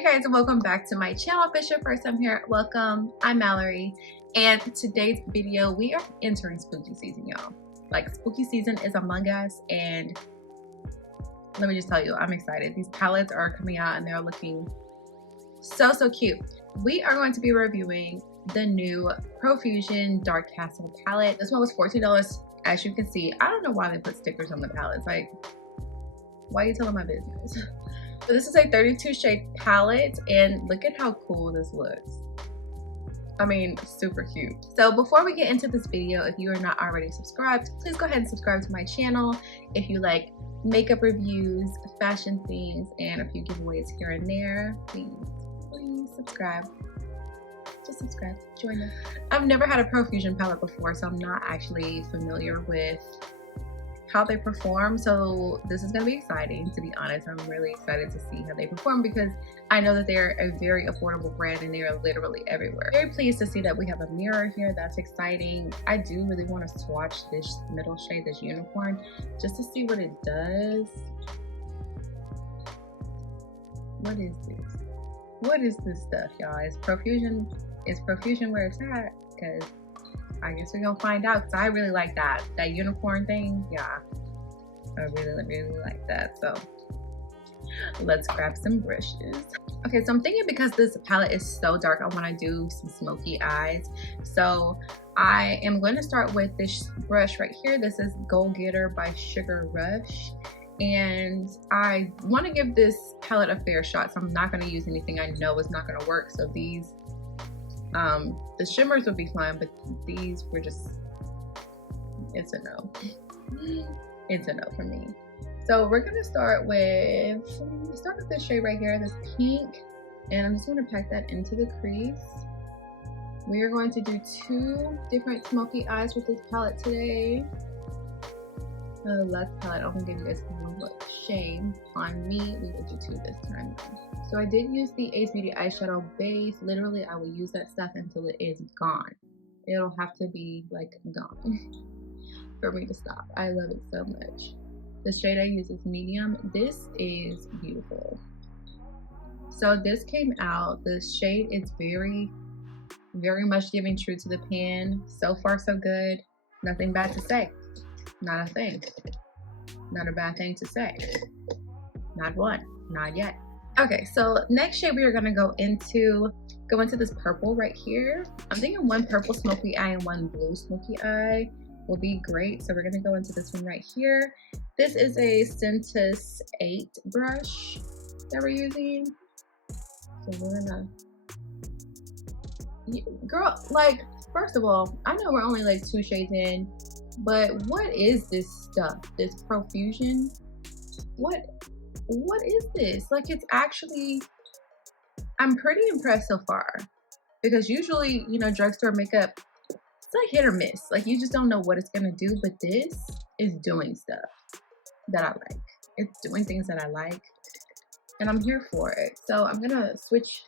Hey guys, and welcome back to my channel. If it's your first time here, welcome. I'm Malari, and today's video, we are entering spooky season, y'all. Like, spooky season is among us, and let me just tell you, I'm excited. These palettes are coming out and they're looking so cute. We are going to be reviewing the new Profusion Dark Castle palette. This one was $14. As you can see, I don't know why they put stickers on the palettes. Like, why are you telling my business? So this is a 32 shade palette, and look at how cool this looks. I mean, super cute. So before we get into this video, if you are not already subscribed, please go ahead and subscribe to my channel. If you like makeup reviews, fashion things, and a few giveaways here and there, please subscribe. Just subscribe, join us. I've never had a Profusion palette before, so I'm not actually familiar with how they perform, so this is going to be exciting. To be honest, I'm really excited to see how they perform because I know that they're a very affordable brand and they are literally everywhere. Very pleased to see that we have a mirror here. That's exciting. I do really want to swatch this middle shade, this unicorn, just to see what it does. What is this? What is this stuff, y'all? Is Profusion where it's at? Because I guess we're gonna find out, because I really like that unicorn thing. Yeah, I really like that. So let's grab some brushes. Okay, so I'm thinking because this palette is so dark, I want to do some smoky eyes. So I am going to start with this brush right here. This is Goal Getter by Sugar Rush, and I want to give this palette a fair shot, so I'm not going to use anything I know is not going to work. So these the shimmers would be fine, but these were just, it's a no. It's a no for me. So we're gonna start with this shade right here, this pink, and I'm just gonna pack that into the crease. We are going to do two different smoky eyes with this palette today. Last palette, I'm gonna give you guys one look. Shame on me. We will do two this time though. So I did use the Ace Beauty eyeshadow base. Literally, I will use that stuff until it is gone. It'll have to be like gone for me to stop. I love it so much. The shade I use is medium. This is beautiful. So this came out. The shade is very much giving true to the pan. So far, so good. Nothing bad to say. Not a thing. Not a bad thing to say. Not one. Not yet. Okay, so next shade we are gonna go into this purple right here. I'm thinking one purple smoky eye and one blue smoky eye will be great. So we're gonna go into this one right here. This is a Centus 8 brush that we're using. So we're gonna, girl, like, first of all, I know we're only like 2 shades in, but what is this stuff? This Profusion? What is this? Like, it's actually, I'm pretty impressed so far, because usually, you know, drugstore makeup, it's like hit or miss. Like, you just don't know what it's gonna do, but this is doing stuff that I like. It's doing things that I like, and I'm here for it. So I'm gonna switch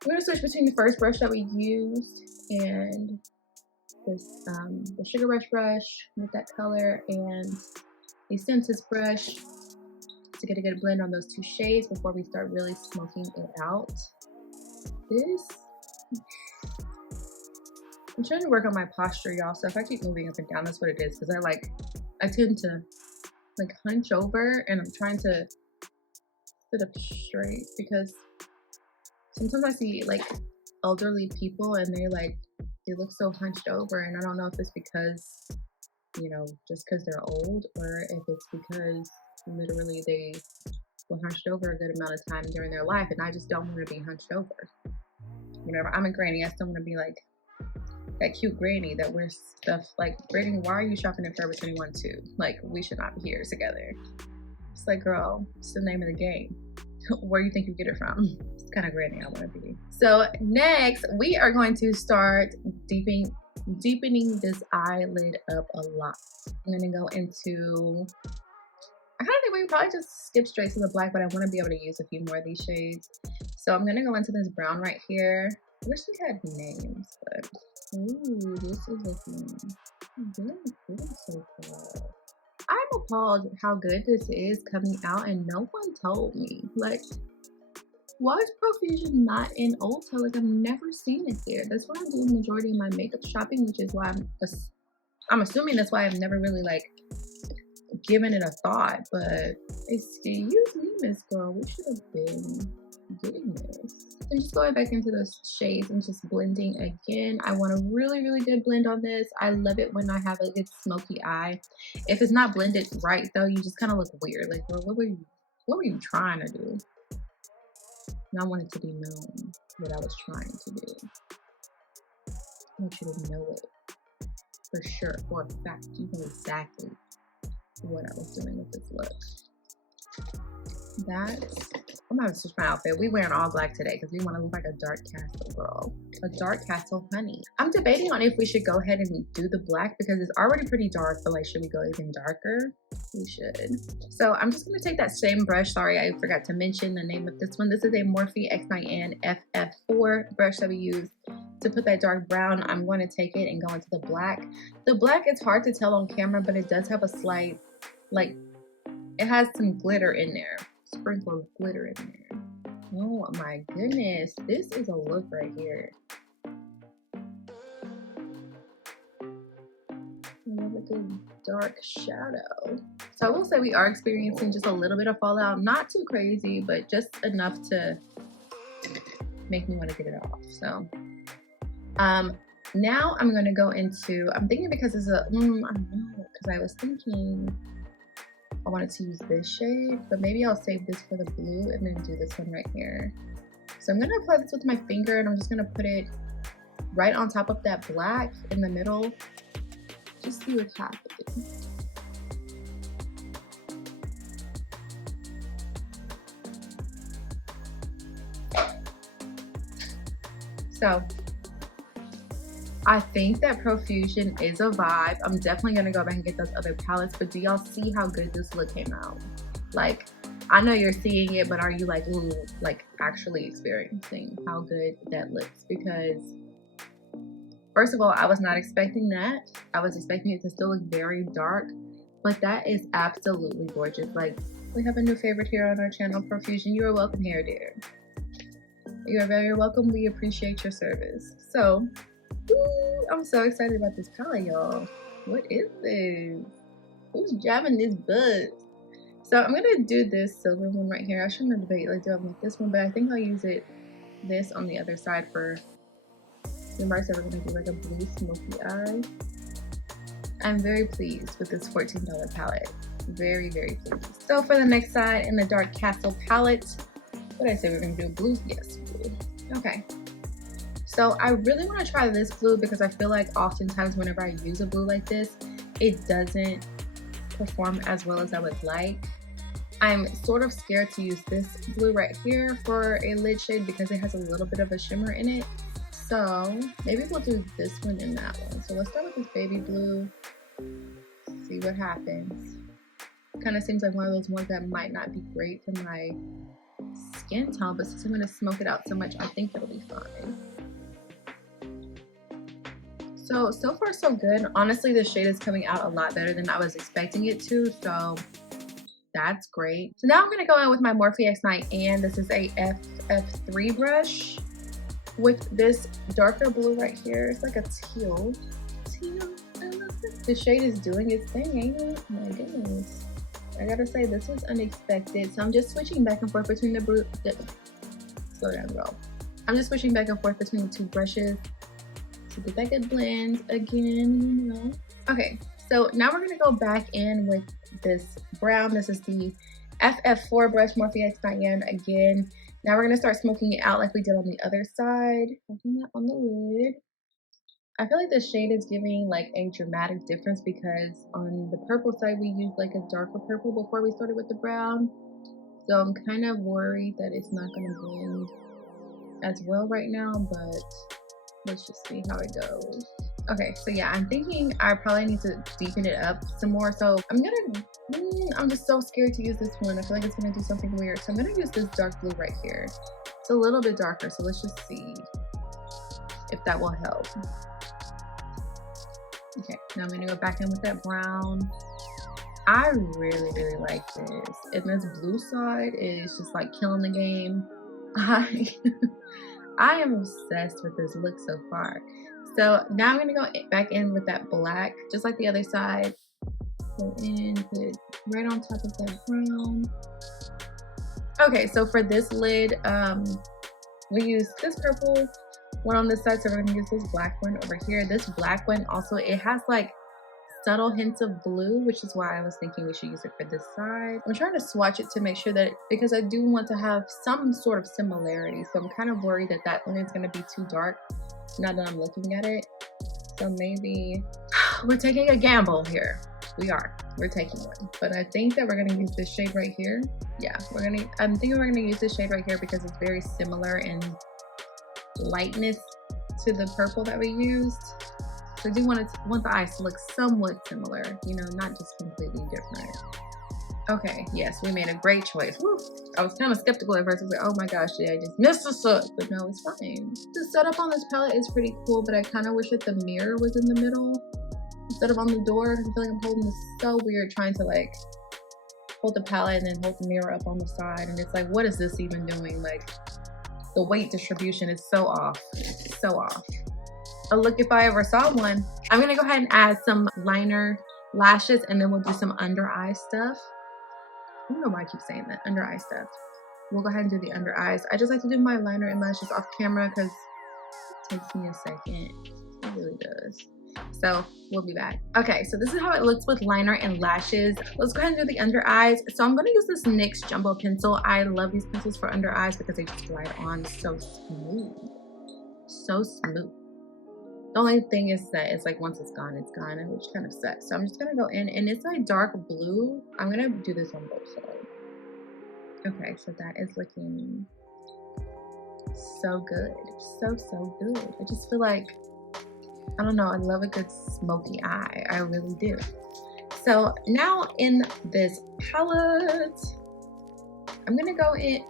between the first brush that we used and this the Sugar Rush brush with that color and the Centus brush to get a good blend on those 2 shades before we start really smoking it out. I'm trying to work on my posture, y'all, so if I keep moving up and down, that's what it is, because I tend to like hunch over, and I'm trying to sit up straight because sometimes I see like elderly people and they look so hunched over, and I don't know if it's because, you know, just because they're old, or if it's because literally they were hunched over a good amount of time during their life, and I just don't want to be hunched over. Whenever I'm a granny, I still want to be like that cute granny that wears stuff like, Granny, why are you shopping at Forever 21 too? Like, we should not be here together. It's like, girl, it's the name of the game. Where do you think you get it from? It's kind of granny I want to be. So next, we are going to start deepening this eyelid up a lot. I'm going to go into, I kind of think we can probably just skip straight to the black, but I want to be able to use a few more of these shades. So I'm going to go into this brown right here. I wish we had names, but ooh, this is looking really good so far. I'm appalled how good this is coming out, and no one told me. Like, Why is Profusion not in Ulta? Like, I've never seen it there. That's where I do the majority of my makeup shopping, which is why I'm assuming that's why I've never really like given it a thought. But excuse me, Miss Girl, we should have been getting this. I'm just going back into those shades and just blending again. I want a really, really good blend on this. I love it when I have a good smoky eye. If it's not blended right though, you just kind of look weird. Like, well, what were you trying to do? And I want it to be known what I was trying to do. I want you to know it for sure, for a fact. You know exactly what I was doing with this look. I'm gonna switch my outfit. We wearing all black today because we want to look like a dark castle girl, a dark castle honey. I'm debating on if we should go ahead and do the black because it's already pretty dark, but like, should we go even darker? We should. So I'm just gonna take that same brush. Sorry, I forgot to mention the name of this one. This is a Morphe X Dunkin FF4 brush that we use to put that dark brown. I'm going to take it and go into the black. The black, it's hard to tell on camera, but it does have a slight, like, it has some glitter in there. Sprinkle of glitter in there. Oh my goodness, this is a look right here. Another good dark shadow. So I will say we are experiencing just a little bit of fallout, not too crazy, but just enough to make me want to get it off. So now I'm going to go into, I'm thinking because it's a I don't know, because I was thinking I wanted to use this shade, but maybe I'll save this for the blue and then do this one right here. So I'm going to apply this with my finger and I'm just going to put it right on top of that black in the middle. Just see what's happening. So I think that Profusion is a vibe. I'm definitely gonna go back and get those other palettes, but do y'all see how good this look came out? Like, I know you're seeing it, but are you like, ooh, like actually experiencing how good that looks? Because first of all, I was not expecting that. I was expecting it to still look very dark, but that is absolutely gorgeous. Like, we have a new favorite here on our channel, Profusion. You are welcome here, dear. You are very welcome. We appreciate your service. So, ooh, I'm so excited about this palette, y'all. What is this? Who's jamming this buzz? So I'm gonna do this silver one right here. I shouldn't have debated like do I want this one, but I think I'll use this on the other side for. Remember I said we're gonna do like a blue smoky eye. I'm very pleased with this $14 palette. Very, very pleased. So for the next side in the Dark Castle palette, what did I say we're gonna do? Blue? Yes, blue. Okay. So I really want to try this blue because I feel like oftentimes whenever I use a blue like this, it doesn't perform as well as I would like. I'm sort of scared to use this blue right here for a lid shade because it has a little bit of a shimmer in it. So maybe we'll do this one and that one. So let's start with this baby blue. See what happens. Kind of seems like one of those ones that might not be great for my skin tone, but since I'm going to smoke it out so much, I think it'll be fine. So far so good. Honestly, the shade is coming out a lot better than I was expecting it to, so that's great. So now I'm gonna go in with my Morphe X Dunkin. This is a FF3 brush with this darker blue right here. It's like a teal. I love it. The shade is doing its thing, ain't it? My goodness. I gotta say, this was unexpected. So I'm just switching back and forth between the blue. Slow down, girl. I'm just switching back and forth between the two brushes to get that good blend again, you know. Okay, so now we're gonna go back in with this brown. This is the FF4 brush, Morphe X Dunkin again. Now we're gonna start smoking it out like we did on the other side. Smoking that on the lid. I feel like the shade is giving like a dramatic difference because on the purple side we used like a darker purple before we started with the brown. So I'm kind of worried that it's not gonna blend as well right now, but let's just see how it goes. Okay, so yeah, I'm thinking I probably need to deepen it up some more. So I'm just so scared to use this one. I feel like it's gonna do something weird. So I'm gonna use this dark blue right here. It's a little bit darker, so let's just see if that will help. Okay, now I'm gonna go back in with that brown. I really, really like this. And this blue side is just like killing the game. I am obsessed with this look so far. So now I'm gonna go back in with that black, just like the other side. Go in, put it right on top of that brown. Okay, so for this lid, we use this purple one on this side, so we're gonna use this black one over here. This black one also, it has like subtle hints of blue, which is why I was thinking we should use it for this side. I'm trying to swatch it to make sure that, because I do want to have some sort of similarity, so I'm kind of worried that that one is gonna be too dark now that I'm looking at it. So maybe we're taking a gamble here. We're taking one, but I think that we're gonna use this shade right here. Yeah, I'm thinking we're gonna use this shade right here because it's very similar in lightness to the purple that we used. So I do want the eyes to look somewhat similar, you know, not just completely different. Okay, yes, we made a great choice. Woo. I was kind of skeptical at first. I was like, oh my gosh, yeah, I just missed the set, but no, it's fine. The setup on this palette is pretty cool, but I kind of wish that the mirror was in the middle instead of on the door, because I feel like I'm holding this so weird trying to like hold the palette and then hold the mirror up on the side, and it's like, what is this even doing? Like, the weight distribution is so off, so off. A look if I ever saw one. I'm gonna go ahead and add some liner, lashes, and then we'll do some under eye stuff. I don't know why I keep saying that, under eye stuff. We'll go ahead and do the under eyes. I just like to do my liner and lashes off camera because it takes me a second. It really does. So we'll be back. Okay, so this is how it looks with liner and lashes. Let's go ahead and do the under eyes. So I'm going to use this NYX Jumbo pencil. I love these pencils for under eyes because they just glide on so smooth. So smooth. The only thing is that it's like once it's gone, which kind of sucks. So I'm just going to go in, and it's like dark blue. I'm going to do this on both sides. Okay, so that is looking so good. So good. I just feel like, I don't know, I love a good smoky eye. I really do. So now in this palette, I'm gonna go in.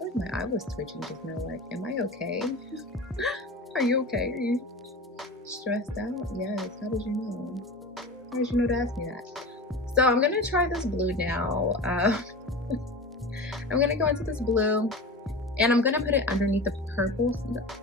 Oh, my eye was twitching just now. Like, am I okay? Are you okay? Are you stressed out? Yes. How did you know? How did you know to ask me that? So I'm gonna try this blue now. I'm gonna go into this blue, and I'm gonna put it underneath the purple.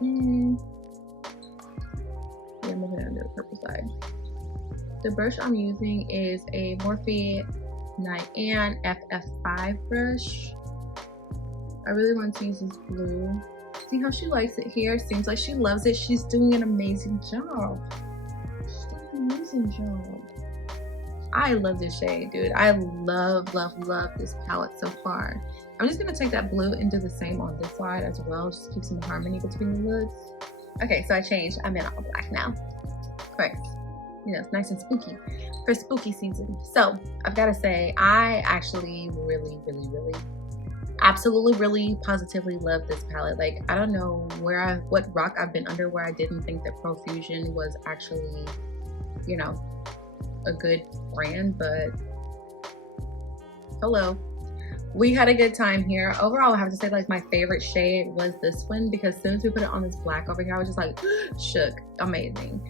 Yeah, I'm moving it under the purple side. The brush I'm using is a Morphe Nyan FF5 brush. I really want to use this blue. See how she likes it here? Seems like she loves it. She's doing an amazing job. She's doing an amazing job. I love this shade, dude. I love this palette so far. I'm just gonna take that blue and do the same on this side as well. Just keep some harmony between the looks. Okay, so I changed. I'm in all black now. Correct. You know, it's nice and spooky for spooky season. So I've got to say, I actually really, absolutely, really positively love this palette. Like, I don't know what rock I've been under where I didn't think that Profusion was actually, you know, a good brand, but hello. We had a good time here. Overall, I have to say, like, my favorite shade was this one, because as soon as we put it on this black over here, I was just like, shook. Amazing.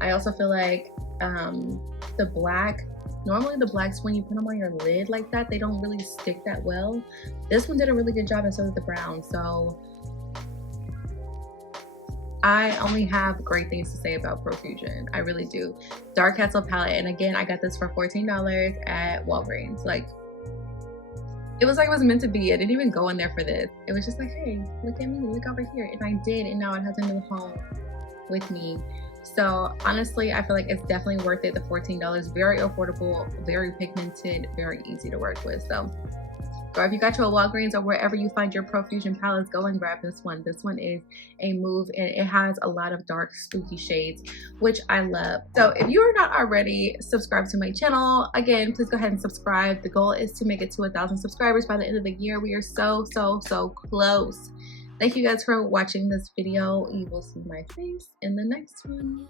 I also feel like the black, normally the blacks, when you put them on your lid like that, they don't really stick that well. This one did a really good job, and so did the brown. So I only have great things to say about Profusion. I really do. Dark Castle palette, and again, I got this for $14 at Walgreens. Like, it was like it was meant to be. I didn't even go in there for this. It was just like, hey, look at me, look over here. And I did, and now it has a new home with me. So honestly, I feel like it's definitely worth it. The $14, very affordable, very pigmented, very easy to work with. So or if you got to a Walgreens or wherever you find your Profusion palettes, go and grab this one. This one is a move, and it has a lot of dark, spooky shades, which I love. So if you are not already subscribed to my channel, again, please go ahead and subscribe. The goal is to make it to 1,000 subscribers by the end of the year. We are so close. Thank you guys for watching this video. You will see my face in the next one.